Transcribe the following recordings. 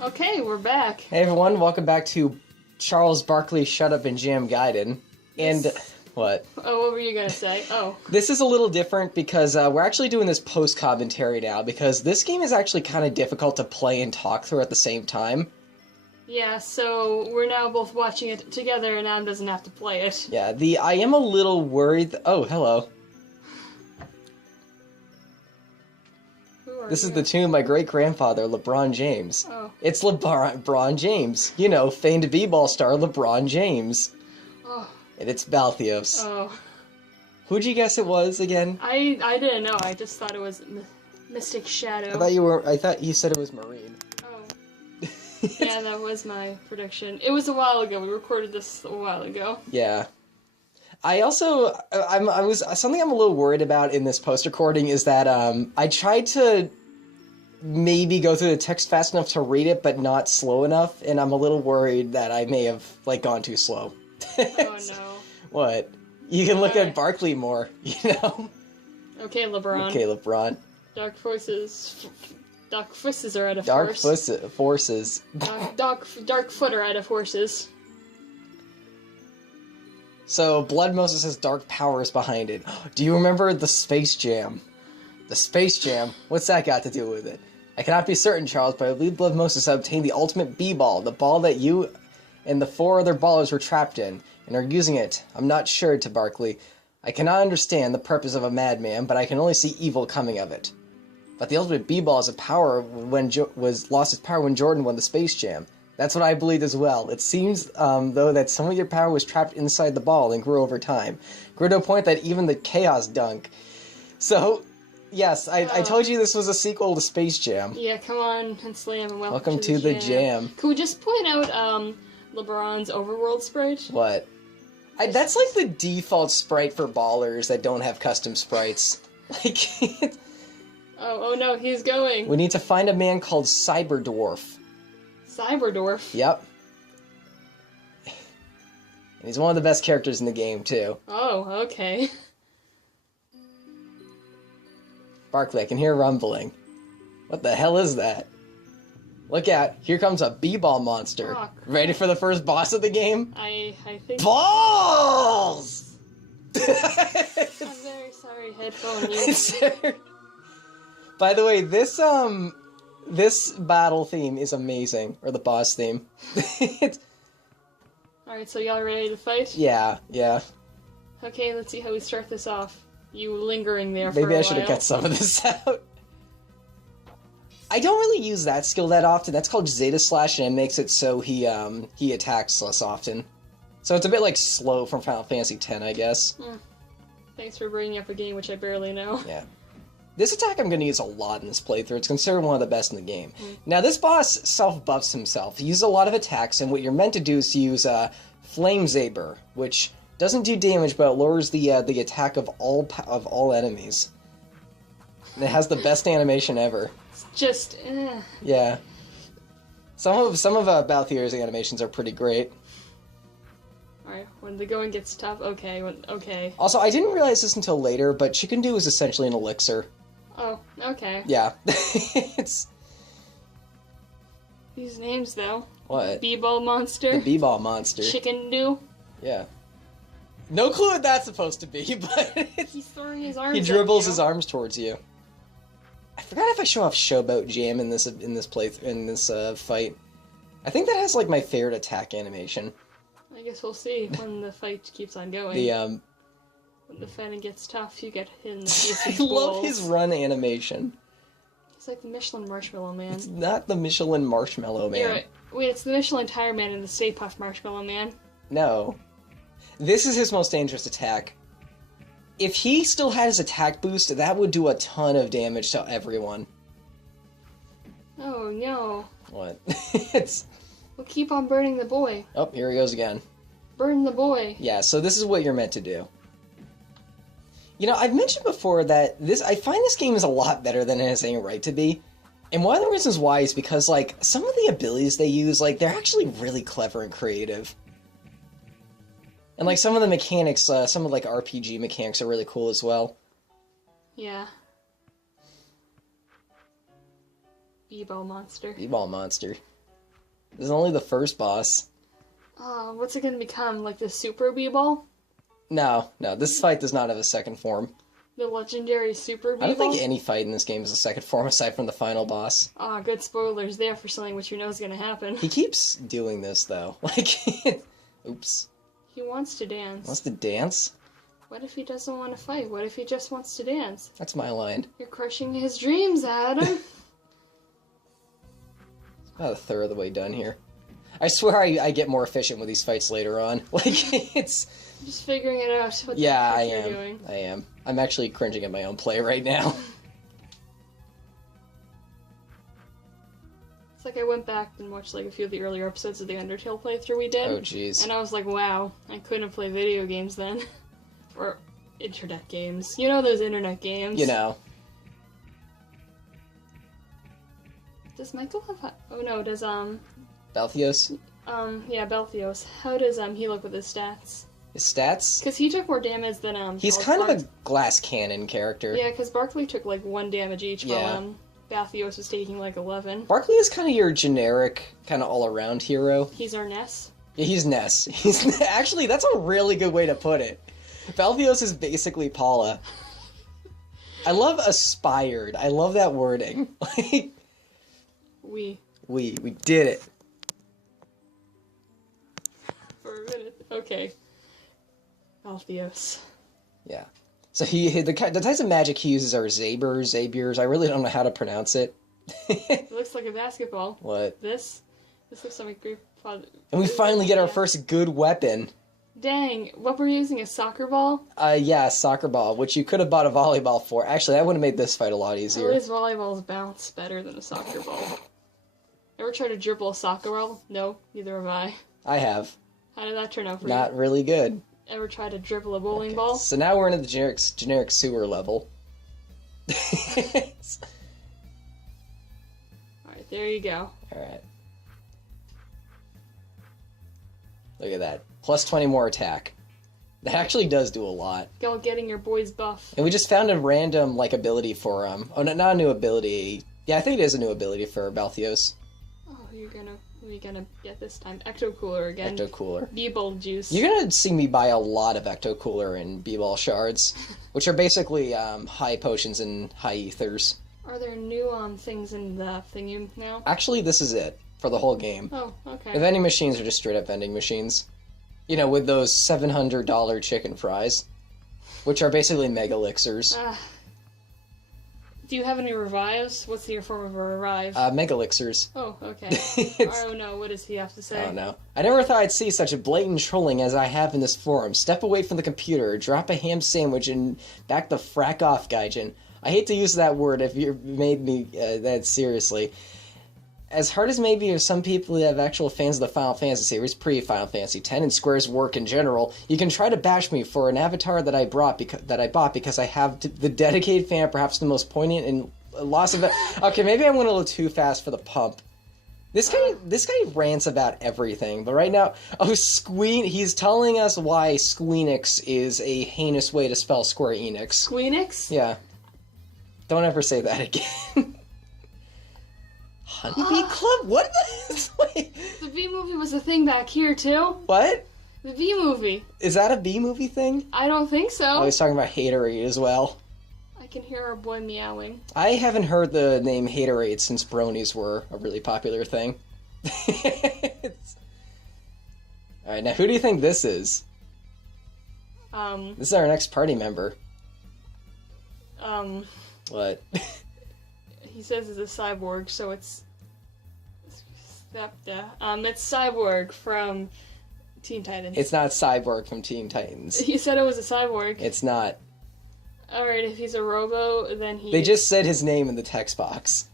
Okay, we're back. Hey everyone, welcome back to Charles Barkley Shut Up and Jam Gaiden. And what? Oh, what were you gonna say? Oh. This is a little different because we're actually doing this post-commentary now because this game is actually kind of difficult to play and talk through at the same time. Yeah, so we're now both watching it together and Adam doesn't have to play it. Yeah, I am a little worried... Oh, hello. This is the tune of my great-grandfather, LeBron James. Oh. It's LeBron James. You know, famed b-ball star LeBron James. Oh. And it's Balthios. Oh. Who'd you guess it was again? I didn't know. I just thought it was Mystic Shadow. I thought you said it was Marine. Oh. Yeah, that was my prediction. It was a while ago. We recorded this a while ago. Yeah. I also, something I'm a little worried about in this post-recording is that, I tried to maybe go through the text fast enough to read it, but not slow enough, and I'm a little worried that I may have, gone too slow. Oh, no. What? You can look at Barkley more, you know? Okay, LeBron. Okay, LeBron. Dark forces are out of Dark force. forces. Dark foot are out of horses. So, Blood Moses has dark powers behind it. Do you remember the Space Jam? The Space Jam? What's that got to do with it? I cannot be certain, Charles, but I believe Blood Moses obtained the ultimate B-ball, the ball that you and the 4 other ballers were trapped in, and are using it. I'm not sure, to Barkley. I cannot understand the purpose of a madman, but I can only see evil coming of it. But the ultimate B-ball is a power lost its power when Jordan won the Space Jam. That's what I believed as well. It seems, though, that some of your power was trapped inside the ball and grew over time. Grew to a point that even the Chaos Dunk. So, yes, I told you this was a sequel to Space Jam. Yeah, come on, and Slam, and welcome to the jam. Can we just point out, LeBron's overworld sprite? What? That's like the default sprite for ballers that don't have custom sprites. Oh no, he's going. We need to find a man called Cyberdwarf. Cyberdwarf? Yep. And he's one of the best characters in the game, too. Oh, okay. Barkley, I can hear rumbling. What the hell is that? Look out, here comes a b-ball monster. Oh, ready for the first boss of the game? I think... Balls! I'm very sorry, headphone user. By the way, this battle theme is amazing. Or the boss theme. Alright, so y'all ready to fight? Yeah. Okay, let's see how we start this off. You lingering there for a while. Maybe I should have cut some of this out. I don't really use that skill that often. That's called Zeta Slash, and it makes it so he attacks less often. So it's a bit like slow from Final Fantasy X, I guess. Thanks for bringing up a game which I barely know. Yeah. This attack I'm going to use a lot in this playthrough. It's considered one of the best in the game. Now, this boss self-buffs himself. He uses a lot of attacks, and what you're meant to do is to use Flame Saber, which doesn't do damage, but it lowers the attack of all enemies. And it has the best animation ever. It's just, Yeah. Some of Balthior's animations are pretty great. Alright, when the going gets tough, okay. Also, I didn't realize this until later, but Chicken Dew is essentially an elixir. Oh, okay. Yeah. It's... These names, though. What? B-ball monster. The B-ball monster. Chicken Dew. Yeah. No clue what that's supposed to be, but he's throwing his arms. He dribbles his arms towards you. I forgot if I show off Showboat Jam in this fight. I think that has like my favorite attack animation. I guess we'll see when the fight keeps on going. When the fighting gets tough, you get hit in the face with I love balls. his run animation. He's like the Michelin Marshmallow Man. It's not the Michelin Marshmallow Man. You're right. Wait, it's the Michelin Tire Man and the Stay Puft Marshmallow Man. No. This is his most dangerous attack. If he still had his attack boost, that would do a ton of damage to everyone. Oh, no. What? We'll keep on burning the boy. Oh, here he goes again. Burn the boy. Yeah, so this is what you're meant to do. You know, I've mentioned before that I find this game is a lot better than it has any right to be. And one of the reasons why is because, like, some of the abilities they use, like, they're actually really clever and creative. And, like, some of the mechanics, some of, like, RPG mechanics are really cool as well. Yeah. B-ball monster. B-ball monster. This is only the first boss. What's it gonna become? Like the Super B-Ball? No, this fight does not have a second form. The legendary Super B-Ball? I don't think any fight in this game is a second form aside from the final boss. Good spoilers there for something which you know is gonna happen. He keeps doing this, though. Like, oops. He wants to dance. Wants to dance? What if he doesn't want to fight? What if he just wants to dance? That's my line. You're crushing his dreams, Adam. About a third of the way done here. I swear I get more efficient with these fights later on. Like, it's... I'm just figuring it out. What yeah, the I heck am. you're doing. I am. I'm actually cringing at my own play right now. It's like I went back and watched like a few of the earlier episodes of the Undertale playthrough we did. Oh, jeez. And I was like, wow, I couldn't play video games then. Or internet games. You know those internet games. You know. Does Michael have... Oh no, does, Balthios? Yeah, Balthios. How does, he look with his stats? His stats? Because he took more damage than, He's kind of a glass cannon character. Yeah, because Barkley took, like, 1 damage each, yeah. while, Balthios was taking, like, 11. Barkley is kind of your generic, kind of all-around hero. He's our Ness? Yeah, he's Ness. He's... Actually, that's a really good way to put it. Balthios is basically Paula. I love aspired. I love that wording. Like... We did it. For a minute. Okay. Balthios. Yeah. So the types of magic he uses are Zabirs. I really don't know how to pronounce it. It looks like a basketball. What? This looks like a great... And we finally get our first good weapon. Dang, what were you using, a soccer ball? Yeah, a soccer ball, which you could have bought a volleyball for. Actually, that would have made this fight a lot easier. At least volleyballs bounce better than a soccer ball. Ever tried to dribble a soccer ball? No, neither have I. I have. How did that turn out for you? Not really good. Ever tried to dribble a bowling ball? So now we're into the generic sewer level. Alright, there you go. Alright. Look at that. Plus 20 more attack. That actually does do a lot. Go getting your boys buff. And we just found a random, like, ability for, oh, no, not a new ability. Yeah, I think it is a new ability for Balthios. Oh, who are you gonna get this time? Ecto Cooler again. Ecto Cooler. B-Ball juice. You're gonna see me buy a lot of Ecto Cooler and B-Ball shards, which are basically, high potions and high ethers. Are there new, things in the thingy now? Actually, this is it. For the whole game. Oh, okay. The vending machines are just straight up vending machines. You know, with those $700 chicken fries. Which are basically mega elixirs. Do you have any revives? What's your form of a revive? Mega elixirs. Oh, okay. Oh no, what does he have to say? Oh no. I never thought I'd see such a blatant trolling as I have in this forum. Step away from the computer, drop a ham sandwich, and back the frack off, Gaijin. I hate to use that word if you made me that seriously. As hard as maybe some people who have actual fans of the Final Fantasy series, pre-Final Fantasy X, and Square's work in general, you can try to bash me for an avatar that I bought because I have the dedicated fan, perhaps the most poignant and loss of it. Okay, maybe I went a little too fast for the pump. This guy rants about everything, but right now, he's telling us why Squeenix is a heinous way to spell Square Enix. Squeenix? Yeah. Don't ever say that again. Honeybee Club? What the... Wait. The B-movie was a thing back here, too. What? The B-movie. Is that a B-movie thing? I don't think so. Oh, he's talking about Haterade as well. I can hear our boy meowing. I haven't heard the name Haterade since bronies were a really popular thing. Alright, now who do you think this is? This is our next party member. What? He says it's a cyborg, so it's it's Cyborg from Teen Titans. It's not Cyborg from Teen Titans. He said it was a cyborg. It's not. Alright, if he's a robo, then he... They just said his name in the text box.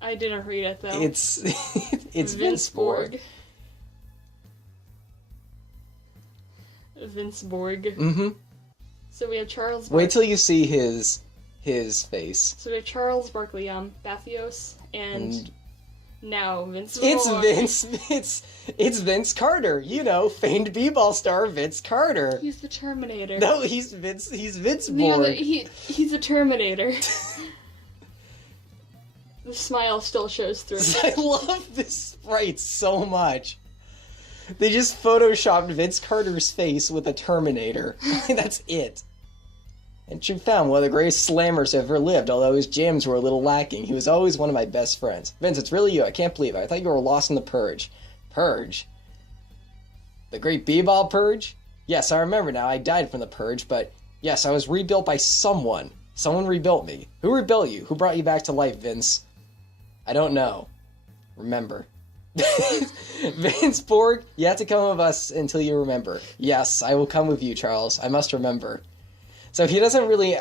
I didn't read it, though. It's Vince Borg. Vince Borg. Mm-hmm. So we have Charles... Wait till you see his face. So we have Charles Barkley, Bathios, and now Vince Borg. It's Vince Carter. You know, famed b-ball star Vince Carter. He's the Terminator. No, he's Vince Borg. He's the Terminator. The smile still shows through. I love this sprite so much. They just photoshopped Vince Carter's face with a Terminator. That's it. And True found one of the greatest slammers ever lived, although his jams were a little lacking. He was always one of my best friends. Vince, it's really you. I can't believe it. I thought you were lost in the Purge. Purge? The Great B-Ball Purge? Yes, I remember now. I died from the Purge, but yes, I was rebuilt by someone. Someone rebuilt me. Who rebuilt you? Who brought you back to life, Vince? I don't know. Remember. Vince Borg, you have to come with us until you remember. Yes, I will come with you, Charles. I must remember. So he doesn't really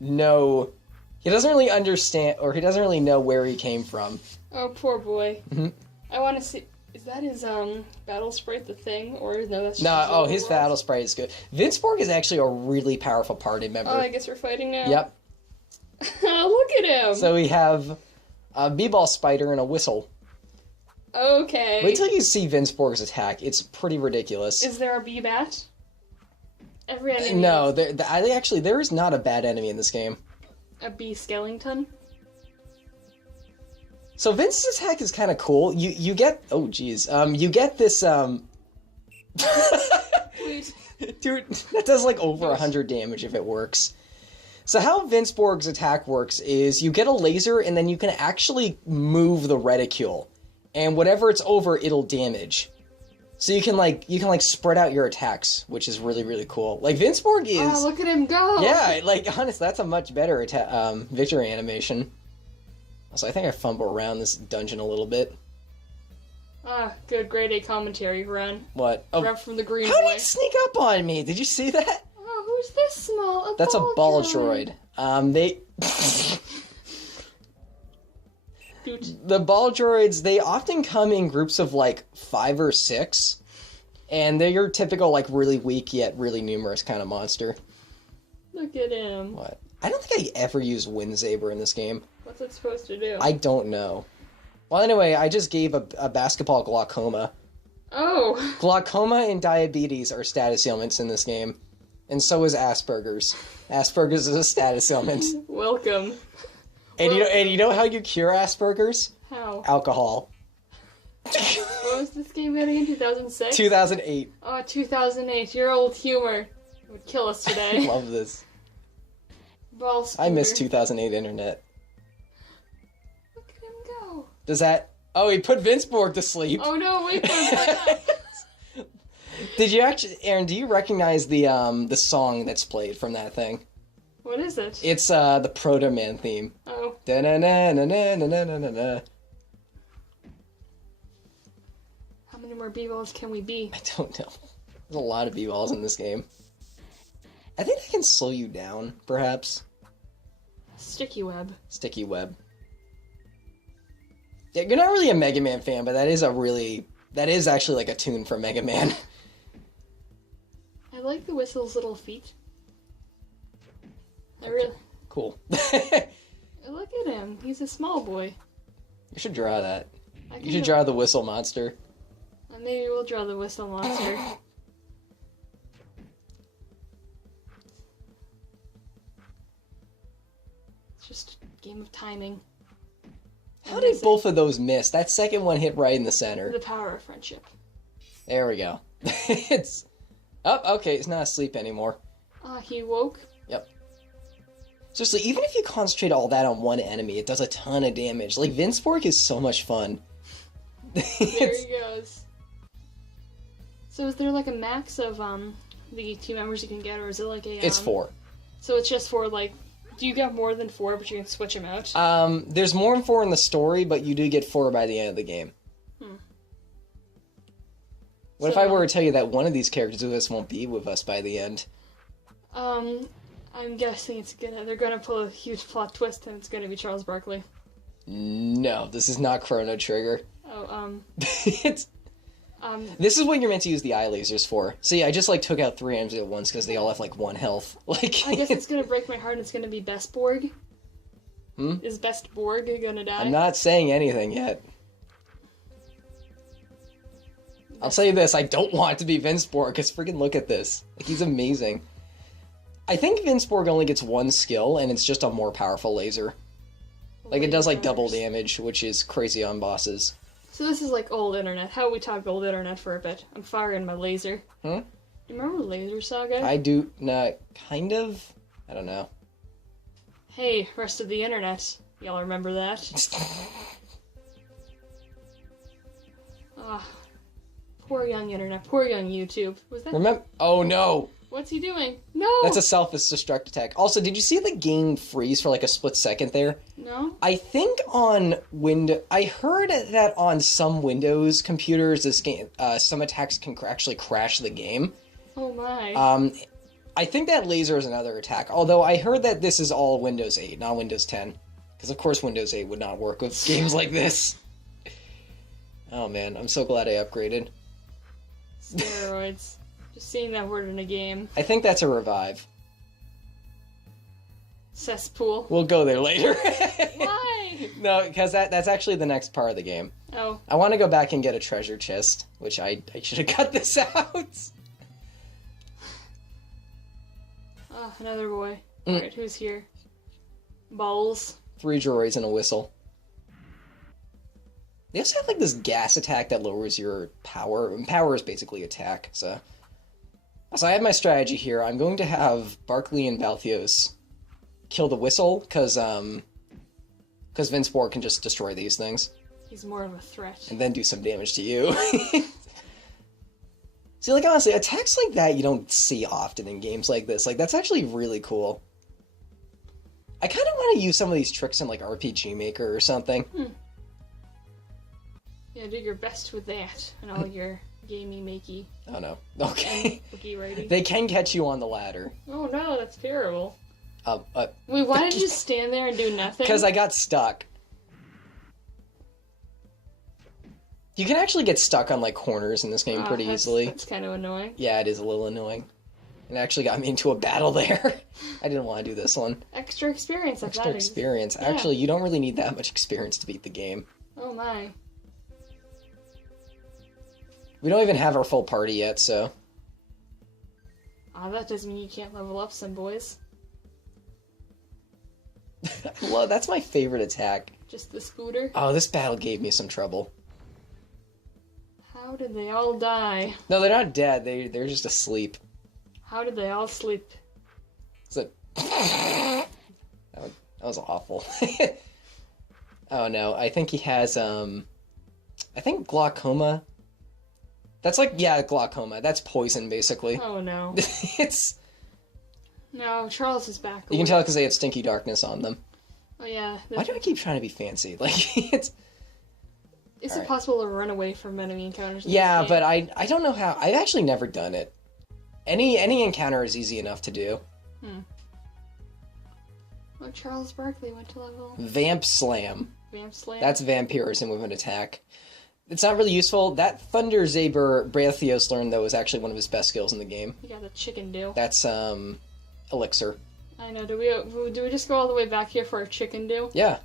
know... He doesn't really understand, or he doesn't really know where he came from. Oh, poor boy. Mm-hmm. I want to see... Is that his battle sprite, the thing? Or no, that's just his battle sprite is good. Vince Borg is actually a really powerful party member. Oh, I guess we're fighting now? Yep. Look at him! So we have a B-ball spider and a whistle. Okay. Wait till you see Vince Borg's attack. It's pretty ridiculous. Is there a B-bat? Every enemy No, there is not a bad enemy in this game. A B-skeleton? So Vince's attack is kind of cool. You get... Oh, jeez. You get this, Dude, that does like over 100 damage if it works. So how Vince Borg's attack works is you get a laser and then you can actually move the reticule. And whatever it's over, it'll damage. So you can spread out your attacks, which is really, really cool. Like, Vince Borg is... Oh, look at him go! Yeah, like, honestly, that's a much better victory animation. So I think I fumble around this dungeon a little bit. Good grade A commentary run. What? Oh, Rev from the green how boy. did it sneak up on me? Did you see that? Oh, who's this small? That's a ball droid. The ball droids, they often come in groups of, like, 5 or 6. And they're your typical, like, really weak yet really numerous kind of monster. Look at him. What? I don't think I ever used Wind Saber in this game. What's it supposed to do? I don't know. Well, anyway, I just gave a basketball glaucoma. Oh! Glaucoma and diabetes are status ailments in this game. And so is Asperger's. Asperger's is a status ailment. Welcome. And you know how you cure Asperger's? How? Alcohol. What was this game made in 2006? 2008. Oh, 2008. Your old humor would kill us today. I love this. Ball scooter. I miss 2008 internet. Look at him go. Does that... Oh, he put Vince Borg to sleep. Oh no, wait for that. Did you actually... Aaron, do you recognize the song that's played from that thing? What is it? It's the Proto Man theme. Oh. Da-na-na-na-na-na-na-na. How many more B-balls can we be? I don't know. There's a lot of B-balls in this game. I think they can slow you down, perhaps. Sticky web. Sticky web. Yeah, you're not really a Mega Man fan, but that is actually like a tune from Mega Man. I like the whistle's little feet. I really... Cool. Look at him. He's a small boy. You should draw that. You should draw the whistle monster. Maybe we'll draw the whistle monster. It's just a game of timing. How did both of those miss? That second one hit right in the center. The power of friendship. There we go. It's... Oh, okay, it's not asleep anymore. He woke? Yep. Seriously, even if you concentrate all that on one enemy, it does a ton of damage. Like, Vince Borg is so much fun. There he goes. So is there like a max of the team members you can get, or is it like a... It's 4. So it's just 4, like... Do you get more than 4, but you can switch them out? There's more than 4 in the story, but you do get 4 by the end of the game. What if I were to tell you that one of these characters with us won't be with us by the end? I'm guessing they're gonna pull a huge plot twist and it's gonna be Charles Barkley. No, this is not Chrono Trigger. Oh, It's... This is what you're meant to use the eye lasers for. See, I just, like, took out 3 enemies at once because they all have, like, 1 health. Like, I guess it's gonna break my heart and it's gonna be Best Borg. Is Best Borg gonna die? I'm not saying anything yet. I'll say this, I don't want it to be Vince Borg, because freaking look at this. Like, he's amazing. I think Vince Borg only gets 1 skill, and it's just a more powerful laser. Like, it does, like, double Lasers. damage, which is crazy on bosses. So this is like old internet. How we talk old internet for a bit. I'm firing my laser. Hmm? Do you remember Laser Saga? I do not, kind of. I don't know. Hey, rest of the internet. Y'all remember that? Ah, poor young internet. Poor young YouTube. Was that? Remember? Oh no! What's he doing? No. That's a self-destruct attack. Also, did you see the game freeze for like a split second there? No. I think on I heard that on some Windows computers, this game, some attacks can actually crash the game. Oh my. I think that laser is another attack. Although I heard that this is all Windows 8, not Windows 10, because of course Windows 8 would not work with games like this. Oh man, I'm so glad I upgraded. Steroids. Just seeing that word in a game. I think that's a revive. Cesspool. We'll go there later. Why? No, because that's actually the next part of the game. Oh. I want to go back and get a treasure chest, which I should have cut this out. Oh, another boy. Alright, who's here? Balls. 3 droids and a whistle. They also have like this gas attack that lowers your power. And power is basically attack, so I have my strategy here. I'm going to have Barkley and Balthios kill the whistle, because Vince Ward can just destroy these things. He's more of a threat. And then do some damage to you. See, like, honestly, attacks like that you don't see often in games like this. Like, that's actually really cool. I kind of want to use some of these tricks in, like, RPG Maker or something. Yeah, do your best with that and all your gamey makey. Oh, no. Okay. Wiki writing. They can catch you on the ladder. Oh no, that's terrible. Wait, Wait, why did you just stand there and do nothing? because I got stuck. You can actually get stuck on, like, corners in this game pretty easily. That's kind of annoying. Yeah, it is a little annoying. It actually got me into a battle there. I didn't want to do this one. Extra experience. Extra experience. Yeah. Actually, you don't really need that much experience to beat the game. Oh my. We don't even have our full party yet, so... Ah, that doesn't mean you can't level up some boys. Well, that's my favorite attack. Just the scooter. Oh, this battle gave me some trouble. How did they all die? No, they're not dead. They're just asleep. How did they all sleep? So... that was awful. Oh no, I think he has, I think glaucoma. That's like, yeah, glaucoma. That's poison, basically. Oh no. It's... No, Charles is back. You can tell because they have stinky darkness on them. Oh yeah. Why do I keep trying to be fancy? Like, it's... Is it Alright. possible to run away from enemy encounters? In Yeah, this game? but I don't know how. I've actually never done it. Any encounter is easy enough to do. Oh, Charles Barkley went to level. Vamp Slam. Vamp Slam. That's vampirism with an attack. It's not really useful. That Thunder Saber Braithios learned, though, is actually one of his best skills in the game. You got the chicken do. That's, Elixir. I know. Do we just go all the way back here for a chicken do? Yeah.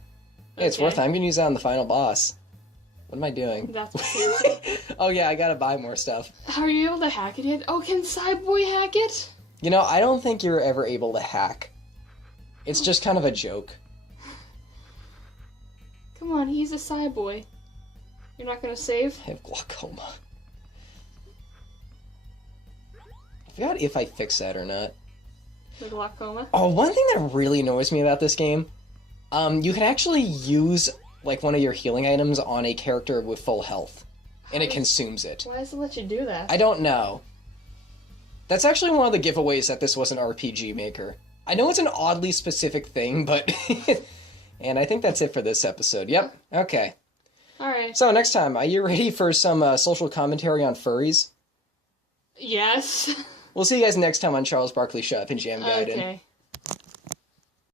Hey, it's Okay. worth it. I'm gonna use that on the final boss. What am I doing? That's what Oh yeah, I gotta buy more stuff. Are you able to hack it yet? Oh, can Cyboy hack it? You know, I don't think you're ever able to hack. It's just kind of a joke. Come on, he's a Cyboy. You're not gonna save? I have glaucoma. I forgot if I fixed that or not. The glaucoma? Oh, one thing that really annoys me about this game, you can actually use, like, one of your healing items on a character with full health, and it consumes it. Why does it let you do that? I don't know. That's actually one of the giveaways that this was an RPG Maker. I know it's an oddly specific thing, but... And I think that's it for this episode. Yep, okay. Alright. So, next time, are you ready for some social commentary on furries? Yes. We'll see you guys next time on Charles Barkley Shut Up and Jam Gaiden. Okay.